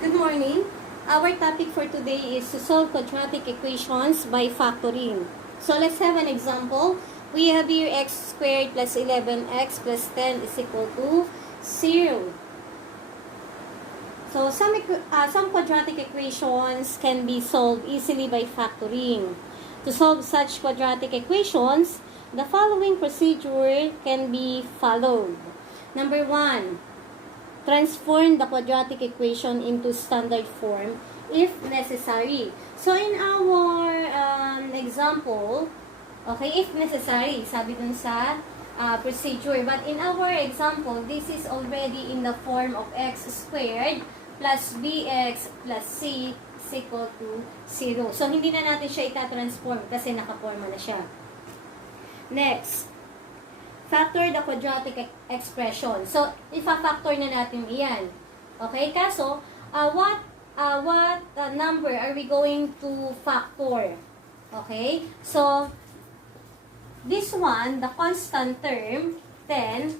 Good morning. Our topic for today is to solve quadratic equations by factoring. So let's have an example. We have here x squared plus 11x plus 10 is equal to 0. So some quadratic equations can be solved easily by factoring. To solve such quadratic equations, the following procedure can be followed. Number 1. Transform the quadratic equation into standard form if necessary. So, in our example, okay, if necessary, sabi dun sa procedure. But in our example, this is already in the form of x squared plus bx plus c is equal to 0. So, hindi na natin siya itatransform kasi nakaporma na siya. Next. Factor the quadratic expression. So, ifa-factor na natin iyan. Okay? Kaso, what number are we going to factor? Okay? So, this one, the constant term, 10,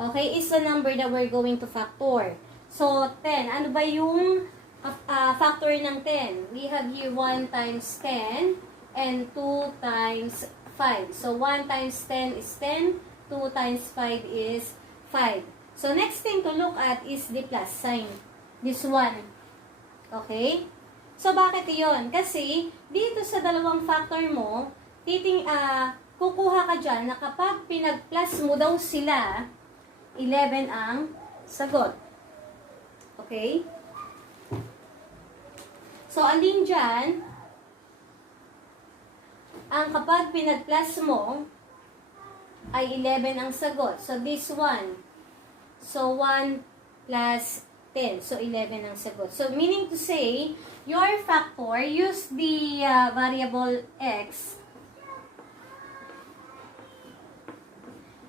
okay, is the number that we're going to factor. So, 10. Ano ba yung factor ng 10? We have here 1 times 10 and 2 times 5. So, 1 times 10 is 10. 2 times 5 is 5. So, next thing to look at is the plus sign. This one. Okay? So, bakit iyon? Kasi, dito sa dalawang factor mo, kukuha ka dyan na kapag pinag-plus mo daw sila, 11 ang sagot. Okay? So, alin dyan, ang kapag pinag-plus mo, ay 11 ang sagot. So, this one. So, 1 plus 10. So, 11 ang sagot. So, meaning to say, your factor, use the variable x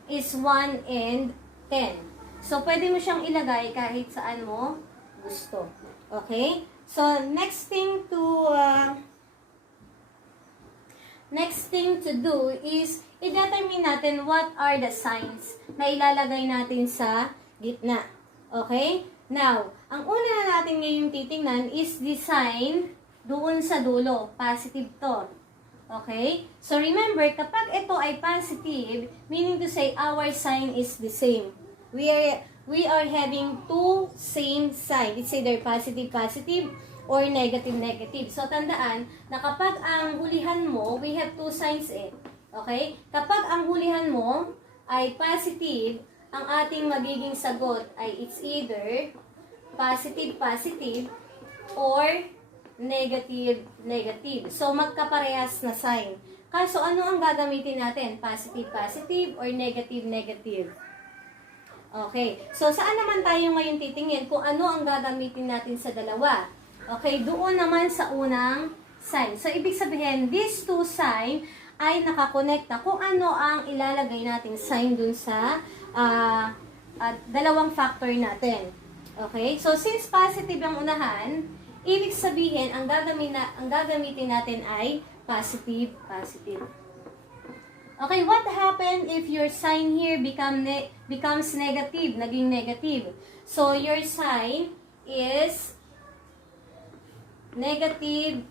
is 1 and 10. So, pwede mo siyang ilagay kahit saan mo gusto. Okay? So, next thing to do is i-determine natin what are the signs na ilalagay natin sa gitna. Okay? Now, ang una na natin ngayon titingnan is the sign doon sa dulo. Positive to. Okay? So, remember, kapag ito ay positive, meaning to say our sign is the same. We are having two same signs. It's either positive, positive, or negative, negative. So, tandaan na kapag ang hulihan mo, we have two signs eh. Okay? Kapag ang hulihan mo ay positive, ang ating magiging sagot ay it's either positive, positive, or negative, negative. So, magkaparehas na sign. Kaso, ano ang gagamitin natin? Positive, positive, or negative, negative? Okay. So, saan naman tayo ngayon titingin kung ano ang gagamitin natin sa dalawa? Okay, doon naman sa unang sign. So, ibig sabihin, these two sign ay nakakonekta kung ano ang ilalagay nating sign dun sa dalawang factor natin. Okay? So, since positive ang unahan, ibig sabihin, ang gagamitin natin ay positive, positive. Okay, what happened if your sign here becomes negative, naging negative? So, your sign is negative,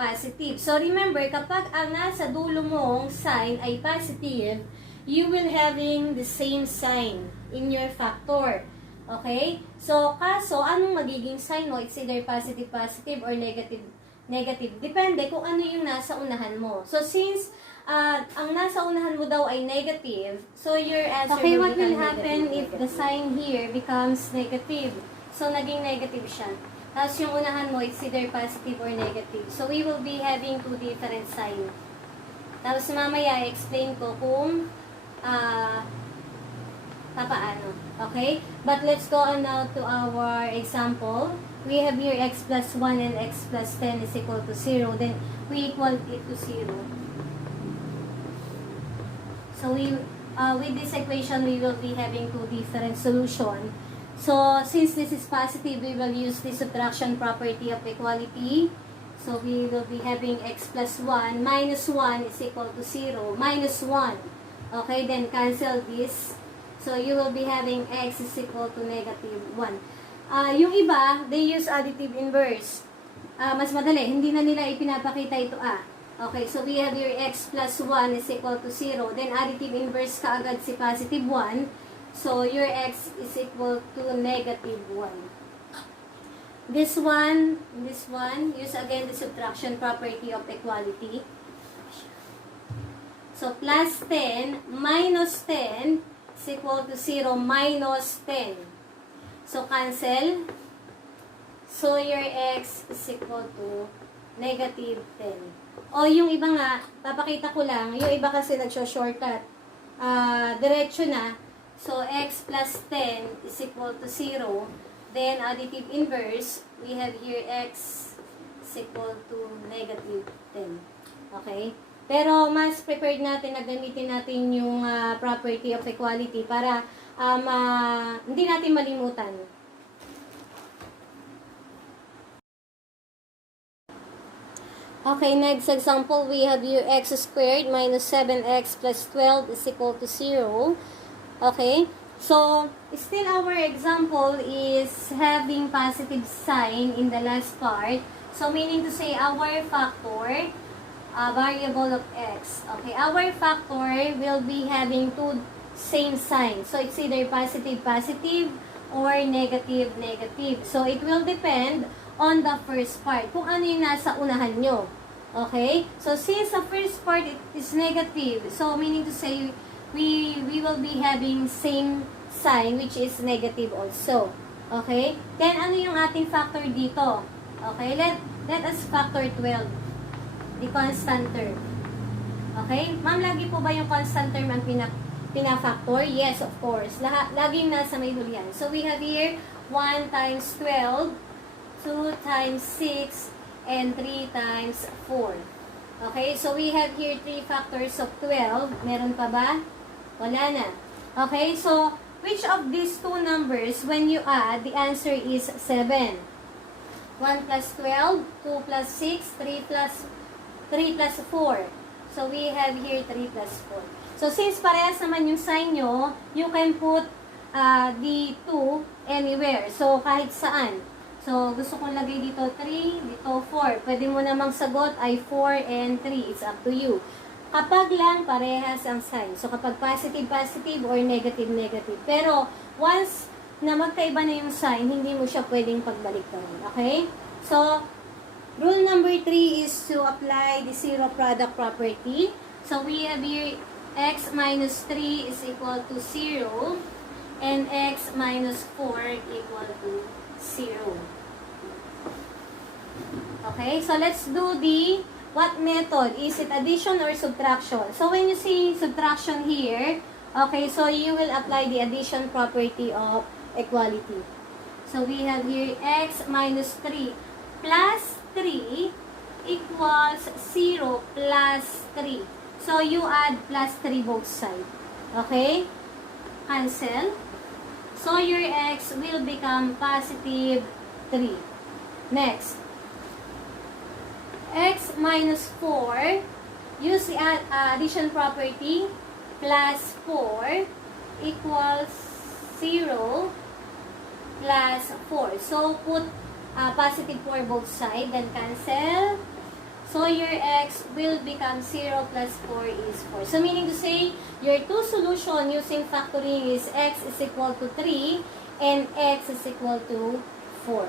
positive. So, remember, kapag ang nasa dulo mong sign ay positive, you will having the same sign in your factor. Okay? So, kaso, anong magiging sign mo? It's either positive, positive, or negative, negative. Depende kung ano yung nasa unahan mo. So, since ang nasa unahan mo daw ay negative, so your answer okay, what will happen if the sign here becomes negative? So, naging negative siya. Tapos yung unahan mo, it's either positive or negative. So, we will be having two different signs. Tapos mamaya, explain ko kung papaano. Okay? But let's go on now to our example. We have here x plus 1 and x plus 10 is equal to 0. Then, we equal it to 0. So, with this equation, we will be having two different solutions. So, since this is positive, we will use the subtraction property of equality. So, we will be having x plus 1 minus 1 is equal to 0. Minus 1. Okay, then cancel this. So, you will be having x is equal to negative 1. Yung iba, they use additive inverse. Mas madali, hindi na nila ipinapakita ito Okay, so we have your x plus 1 is equal to 0. Then, additive inverse kaagad si positive 1. So, your x is equal to negative 1. This one, use again the subtraction property of equality. So, plus 10 minus 10 is equal to 0 minus 10. So, cancel. So, your x is equal to negative 10. O, yung iba nga, papakita ko lang, yung iba kasi nagsho-shortcut. Diretso na. So, x plus 10 is equal to 0. Then, additive inverse, we have here x is equal to negative 10. Okay? Pero, mas prepared natin na gamitin natin yung property of equality para hindi natin malimutan. Okay, next example, we have your x squared minus 7x plus 12 is equal to 0. Okay, so, still our example is having positive sign in the last part. So, meaning to say, our factor, variable of x. Okay, our factor will be having two same signs. So, it's either positive, positive, or negative, negative. So, it will depend on the first part, kung ano yung nasa unahan nyo. Okay? So, since the first part is negative, so meaning to say, we will be having same sign, which is negative also. Okay? Then, ano yung ating factor dito? Okay? Let us factor 12. The constant term. Okay? Ma'am, lagi po ba yung constant term ang pinafactor? Yes, of course. Laging nasa may hulihan. So, we have here 1 times 12, 2 times 6, and 3 times 4. Okay, so we have here 3 factors of 12. Meron pa ba? Wala na. Okay, so which of these two numbers, when you add, the answer is 7. 1 plus 12, 2 plus 6, 3 plus 4. So we have here 3 plus 4. So since parehas naman yung sign nyo, you can put the 2 anywhere. So kahit saan. So, gusto kong lagay dito 3, dito 4. Pwede mo namang sagot ay 4 and 3. It's up to you. Kapag lang parehas ang sign. So, kapag positive, positive or negative, negative. Pero, once na magkaiba na yung sign, hindi mo siya pwedeng pagbaliktad. Okay? So, rule number 3 is to apply the zero product property. So, we have here x minus 3 is equal to 0 and x minus 4 equal to 0. Okay, so let's do the what method? Is it addition or subtraction? So when you see subtraction here, okay, so you will apply the addition property of equality. So we have here x minus 3 plus 3 equals 0 plus 3. So you add plus 3 both sides. Okay? Cancel. So your x will become positive 3. Next. X minus 4, use the addition property, plus 4 equals 0 plus 4. So, put positive 4 both sides, then cancel. So, your x will become 0 plus 4 is 4. So, meaning to say, your two solution using factoring is x is equal to 3 and x is equal to 4.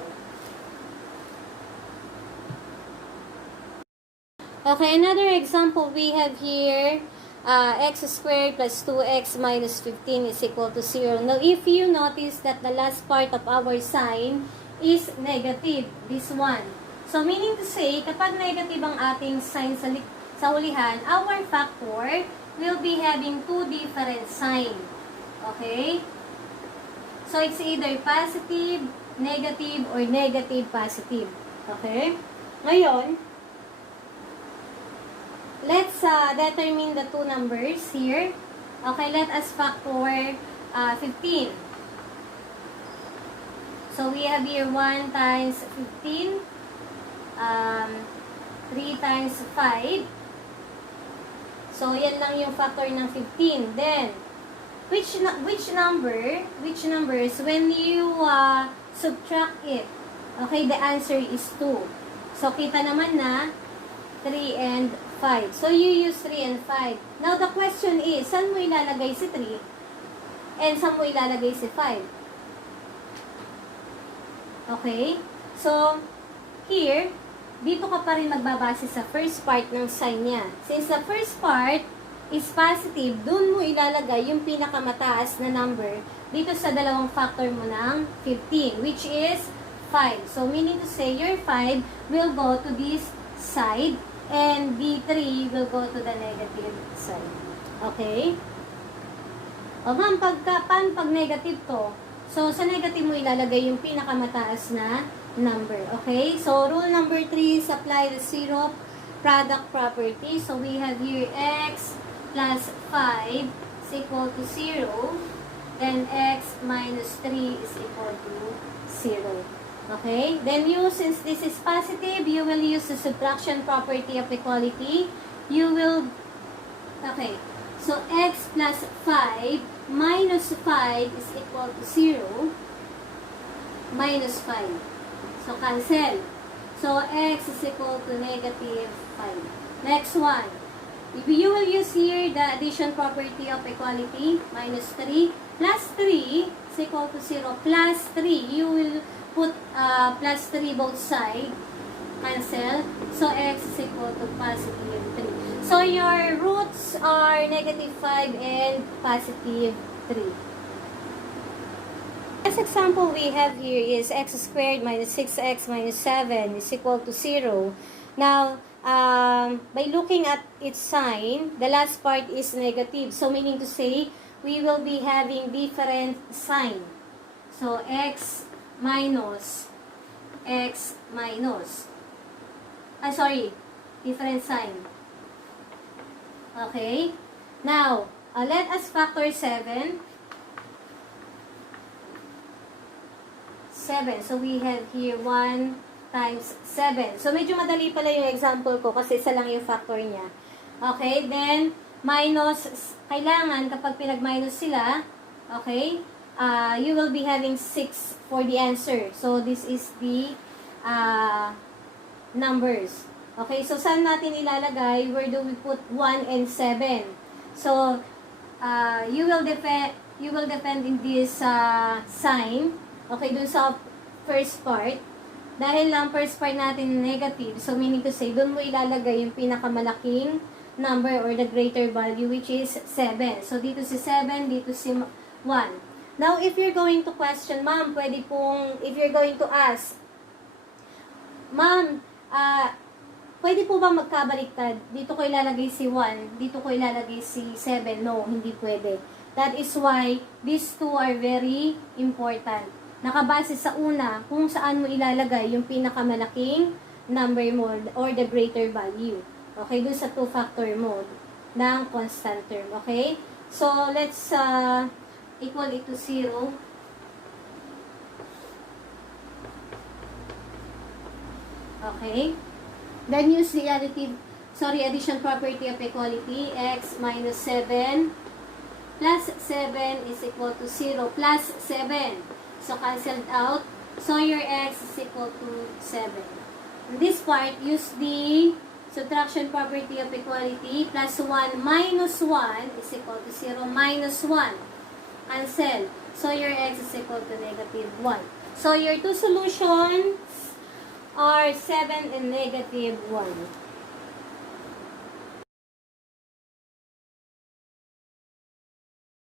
Okay, another example we have here, x squared plus 2x minus 15 is equal to 0. Now, if you notice that the last part of our sign is negative, this one. So, meaning to say, kapag negative ang ating sign sa hulihan, our factor will be having two different sign. Okay? So, it's either positive, negative, or negative, positive. Okay? Ngayon, let's determine the two numbers here. Okay, let us factor 15. So, we have here 1 times 15, 3 times 5. So, yan lang yung factor ng 15. Then, which numbers when you subtract it, okay, the answer is 2. So, kita naman na 3 and 5. So, you use 3 and 5. Now, the question is, saan mo ilalagay si 3? And saan mo ilalagay si 5? Okay? So, here, dito ka pa rin magbabase sa first part ng sign niya. Since the first part is positive, dun mo ilalagay yung pinakamataas na number dito sa dalawang factor mo ng 15, which is 5. So, meaning to say, your 5 will go to this side and the 3 will go to the negative side. Okay? O ma'am, paano pag negative to? So, sa negative mo ilalagay yung pinakamataas na number. Okay? So, rule number 3 is apply the zero product property. So, we have here x plus 5 is equal to 0. Then, x minus 3 is equal to 0. Okay? Then, since this is positive, you will use the subtraction property of equality. You will, okay. So, x plus 5 minus 5 is equal to 0. Minus 5. So, cancel. So, x is equal to negative 5. Next one. You will use here the addition property of equality. Minus 3 plus 3 is equal to 0. Plus 3. You will put plus 3 both sides. Cancel. So, x is equal to positive 3. So, your roots are negative 5 and positive 3. This example we have here is x squared minus 6x minus 7 is equal to 0. Now, by looking at its sign, the last part is negative. So, meaning to say, we will be having different sign. So, x minus, different sign. Okay? Now, let us factor 7. 7. So, we have here 1 times 7. So, medyo madali pala yung example ko kasi isa lang yung factor niya. Okay? Then, minus, kailangan kapag pinag-minus sila, okay, you will be having 6 for the answer. So, this is the numbers. Okay? So, saan natin ilalagay? Where do we put 1 and 7? So, you will depend in this sign. Okay, dun sa first part. Dahil lang first part natin negative, so meaning to say, dun mo ilalagay yung pinakamalaking number or the greater value, which is 7. So, dito si 7, dito si 1. Now, if you're going to question, ma'am, pwede pong, if you're going to ask, ma'am, pwede po ba magkabaliktad? Dito ko ilalagay si 1, dito ko ilalagay si 7. No, hindi pwede. That is why these two are very important. Nakabase sa una kung saan mo ilalagay yung pinakamalaking number mo or the greater value. Okay, dun sa two-factor mode ng constant term. Okay? So, let's equal it to 0. Okay? Then use the addition property of equality. X minus 7 plus 7 is equal to 0 plus 7. So, canceled out. So, your x is equal to 7. In this part, use the subtraction property of equality. Plus 1 minus 1 is equal to 0 minus 1. Cancel. So, your x is equal to negative 1. So, your two solutions are 7 and negative 1.